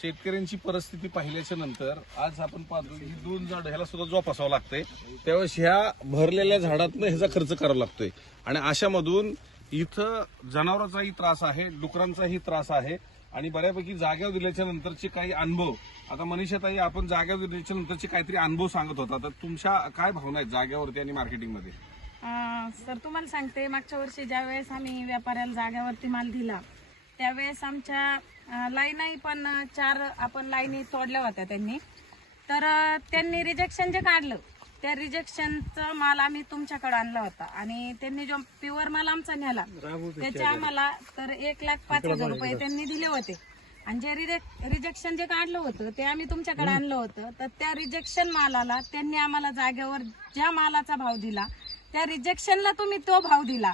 शेतकऱ्यांची परिस्थिती पाहिल्याच्या नंतर आज आपण पाहतो ही 2 झाड ह्याला सुद्धा जोपासावं लागतंय, त्यावेळेस ह्या भरलेल्या झाडातनं ह्याचा खर्च करावा लागतोय आणि अशामधून इथं जनावरांचाही त्रास आहे, डुकरांचाही त्रास आहे आणि बऱ्यापैकी जाग्यावर दिल्याच्या नंतरचे काही अनुभव. आता मनीषाताई, आपण जाग्यावर दिल्याच्या नंतरचे काहीतरी अनुभव सांगत होता, तर तुमच्या काय भावना आहेत जाग्यावरती आणि मार्केटिंगमध्ये? सर तुम्हाला सांगते, मागच्या वर्षी ज्यावेळेस आम्ही व्यापाऱ्याला जाग्यावरती माल दिला त्यावेळेस आमच्या लाईनही पण 4 आपण लाईनी तोडल्या होत्या त्यांनी. तर त्यांनी रिजेक्शन जे काढलं त्या रिजेक्शनचा माल आम्ही तुमच्याकडे आणला होता आणि त्यांनी जो प्युअर माल आमचा नेला त्याचे आम्हाला तर 1,05,000 रुपये त्यांनी दिले होते आणि जे रिजेक्शन जे काढलं होतं ते आम्ही तुमच्याकडे आणलं होतं. तर त्या रिजेक्शन मालाला त्यांनी आम्हाला जागेवर ज्या मालाचा भाव दिला त्या रिजेक्शनला तुम्ही तो भाव दिला,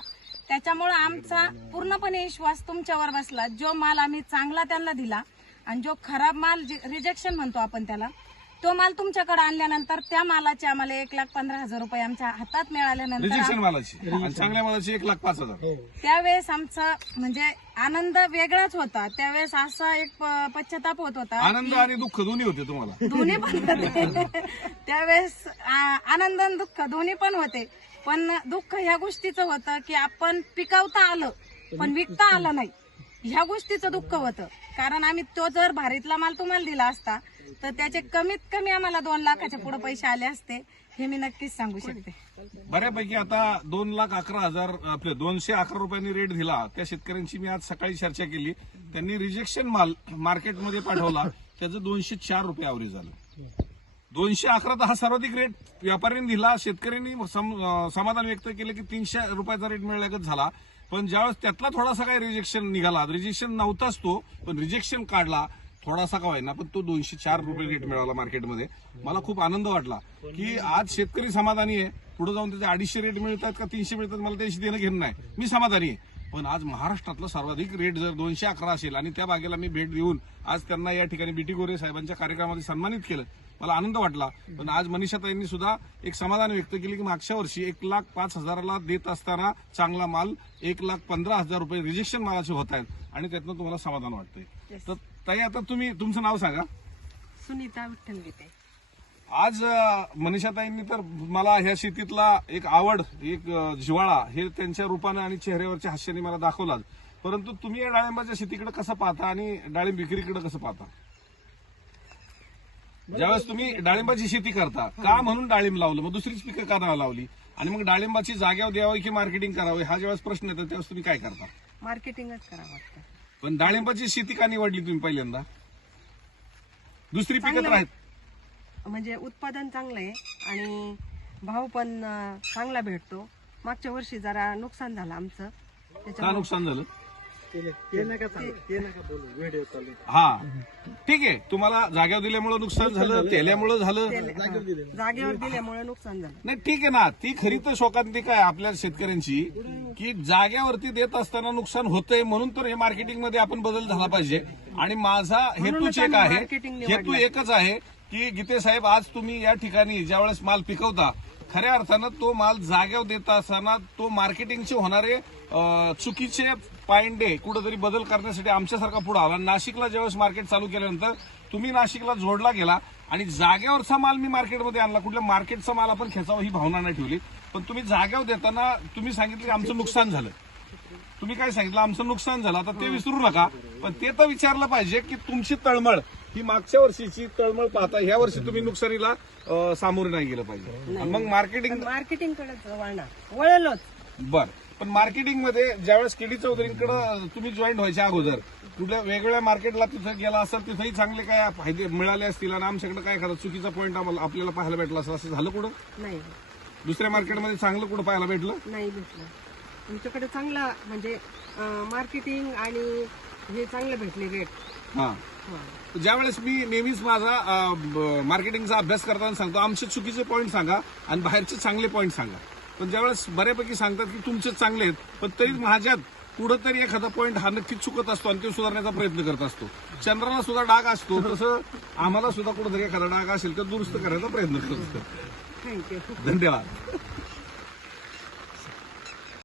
त्याच्यामुळे आमचा पूर्णपणे विश्वास तुमच्यावर बसला. जो माल आम्ही चांगला त्यांना दिला आणि जो खराब माल रिजेक्शन म्हणतो आपण त्याला, तो माल तुमच्याकडे आणल्यानंतर त्या मालाचे आम्हाला 1,15,000 रुपये आमच्या हातात मिळाल्यानंतर रिजेक्शन मालाची आणि चांगल्या मालाची 1,05,000. त्यावेळेस आमचा म्हणजे आनंद वेगळाच होता. त्यावेळेस असा एक पश्चाताप होत होता. आनंद आणि दुःख दोन्ही होते तुम्हाला? दोन्ही पण होते. त्यावेळेस आनंद आणि दुःख दोन्ही पण होते. पण दुःख ह्या गोष्टीचं होतं की आपण पिकवता आलं पण विकता आलं नाही, ह्या गोष्टीचं दुःख होतं. कारण आम्ही तो जर भारीतला माल तुम्हाला दिला असता तर त्याचे कमीत कमी आम्हाला 2 लाखाच्या पुढे पैसे आले असते, हे मी नक्कीच सांगू शकते. बऱ्यापैकी आता 2,11,000 आपले 211 रुपयांनी रेट दिला त्या शेतकऱ्यांची मी आज सकाळी चर्चा केली. त्यांनी रिजेक्शन माल मार्केटमध्ये पाठवला, त्याचं 204 रुपये ॲव्हरेज झालं. 211 तर हा सर्वाधिक रेट व्यापाऱ्यांनी दिला. शेतकऱ्यांनी समाधान व्यक्त केलं की 300 रुपयाचा रेट मिळाल्यागत झाला. पण ज्यावेळेस त्यातला थोडासा काय रिजेक्शन निघाला, रिजेक्शन नव्हताच तो, पण रिजेक्शन काढला थोडासा का होईना, पण तो 204 रुपये रेट मिळाला मार्केटमध्ये. मला खूप आनंद वाटला की आज शेतकरी समाधानी आहे. पुढे जाऊन त्याचे 250 रेट मिळतात का 300 मिळतात मला त्याशी देणं घेणं नाही, मी समाधानी आहे. पण आज महाराष्ट्रातला सर्वाधिक रेट जर 211 असेल आणि त्या बागेला मी भेट देऊन आज त्यांना या ठिकाणी बीटी गोरे साहेबांच्या कार्यक्रमामध्ये सन्मानित केलं, मला आनंद वाटला. पण आज मनीषाताईंनी सुद्धा एक समाधान व्यक्त केले की मागच्या वर्षी 1,05,000ला देत असताना चांगला माल 1,15,000 रुपये रिजेक्शन मालाचे होत आहेत आणि त्यातनं तुम्हाला समाधान वाटतंय. तर ताई, आता तुम्ही तुमचं नाव सांगा. सुनीता विठ्ठल गीते. आज मनीषाताईंनी तर मला ह्या शेतीतला एक आवड, एक जिव्हाळा हे त्यांच्या रूपानं आणि चेहऱ्यावरच्या हास्याने मला दाखवलाच. परंतु तुम्ही या डाळिंबाच्या शेतीकडे कसं पाहता आणि डाळिंब विक्रीकडे कसं पाहता? ज्यावेळेस तुम्ही डाळिंबाची शेती करता, का म्हणून डाळिंब लावलं, मग दुसरीच पिकं का नाही लावली, आणि मग डाळिंबाची जागेवर द्यावी की मार्केटिंग करावी, हा ज्यावेळेस प्रश्न येतो त्यावेळेस तुम्ही काय करता? मार्केटिंगच करावं. पण डाळिंबाची शेती का निवडली तुम्ही पहिल्यांदा? दुसरी पिकं तर आहेत, म्हणजे उत्पादन चांगलं आहे आणि भाव पण चांगला भेटतो. मागच्या वर्षी जरा नुकसान झालं आमचं. का नुकसान झालं? ते नका बोलू, व्हिडिओ चालू. हा ठीक आहे, तुम्हाला जागेवर दिल्यामुळे नुकसान झालं, तेल्यामुळे झालं, जागेवर दिल्यामुळे नुकसान झालं. नाही ठीक आहे ना, ती खरी तर शोकांतिका आहे आपल्या शेतकऱ्यांची की जागेवरती देत असताना नुकसान होतंय, म्हणून तर हे मार्केटिंग मध्ये आपण बदल झाला पाहिजे. आणि माझा हेतूच एक आहे, हेतू एकच आहे की गीते साहेब, आज तुम्ही या ठिकाणी ज्यावेळेस माल पिकवता, खऱ्या अर्थानं तो माल जागेवर देत असताना तो मार्केटिंगचे होणारे चुकीचे पायंडे कुठेतरी बदल करण्यासाठी आमच्यासारखा पुढे आला. नाशिकला ज्यावेळेस मार्केट चालू केल्यानंतर तुम्ही नाशिकला जोडला गेला आणि जागेवरचा माल मी मार्केटमध्ये आणला. कुठल्या मार्केटचा माल आपण खेचावा ही भावना नाही ठेवली, पण तुम्ही जागेवर देताना तुम्ही सांगितलं की आमचं नुकसान झालं. तुम्ही काय सांगितलं? आमचं नुकसान झालं. आता ते विसरू नका, पण ते तर विचारलं पाहिजे की तुमची तळमळ ही मागच्या वर्षीची तळमळ पाहता ह्या वर्षी तुम्ही नुकसानीला सामोरे नाही गेलं पाहिजे. मग मार्केटिंगकडे वळलोच. बर, पण मार्केटिंग मध्ये ज्यावेळेस केडी चौधरींकडे तुम्ही जॉईन व्हायच्या अगोदर कुठल्या वेगवेगळ्या मार्केटला तिथं गेला असेल, तिथंही चांगले काय फायदे मिळाले असतील आणि आमच्याकडे काय एखादा चुकीचा पॉईंट आपल्याला पाहायला भेटला असेल, असं झालं कुठं? नाही. दुसऱ्या मार्केटमध्ये चांगलं कुठं पाहायला भेटलं? नाही भेटलं. तुमच्याकडे चांगला म्हणजे मार्केटिंग आणि हे चांगले भेटले रेट. हा, ज्यावेळेस मी नेहमीच माझा मार्केटिंगचा अभ्यास करताना सांगतो, आमचे चुकीचे पॉईंट सांगा आणि बाहेरचे चांगले पॉईंट सांगा. पण ज्यावेळेस बऱ्यापैकी सांगतात की तुमचे चांगले आहेत, पण तरी माझ्यात कुठंतरी एखादा पॉईंट हा नक्कीच चुकत असतो आणि ते सुधारण्याचा प्रयत्न करत असतो. चंद्राला सुद्धा डाग असतो, तसं आम्हाला सुद्धा कुठेतरी एखादा डाग असेल तर दुरुस्त करायचा प्रयत्न करत असतो. थँक्यू. धन्यवाद.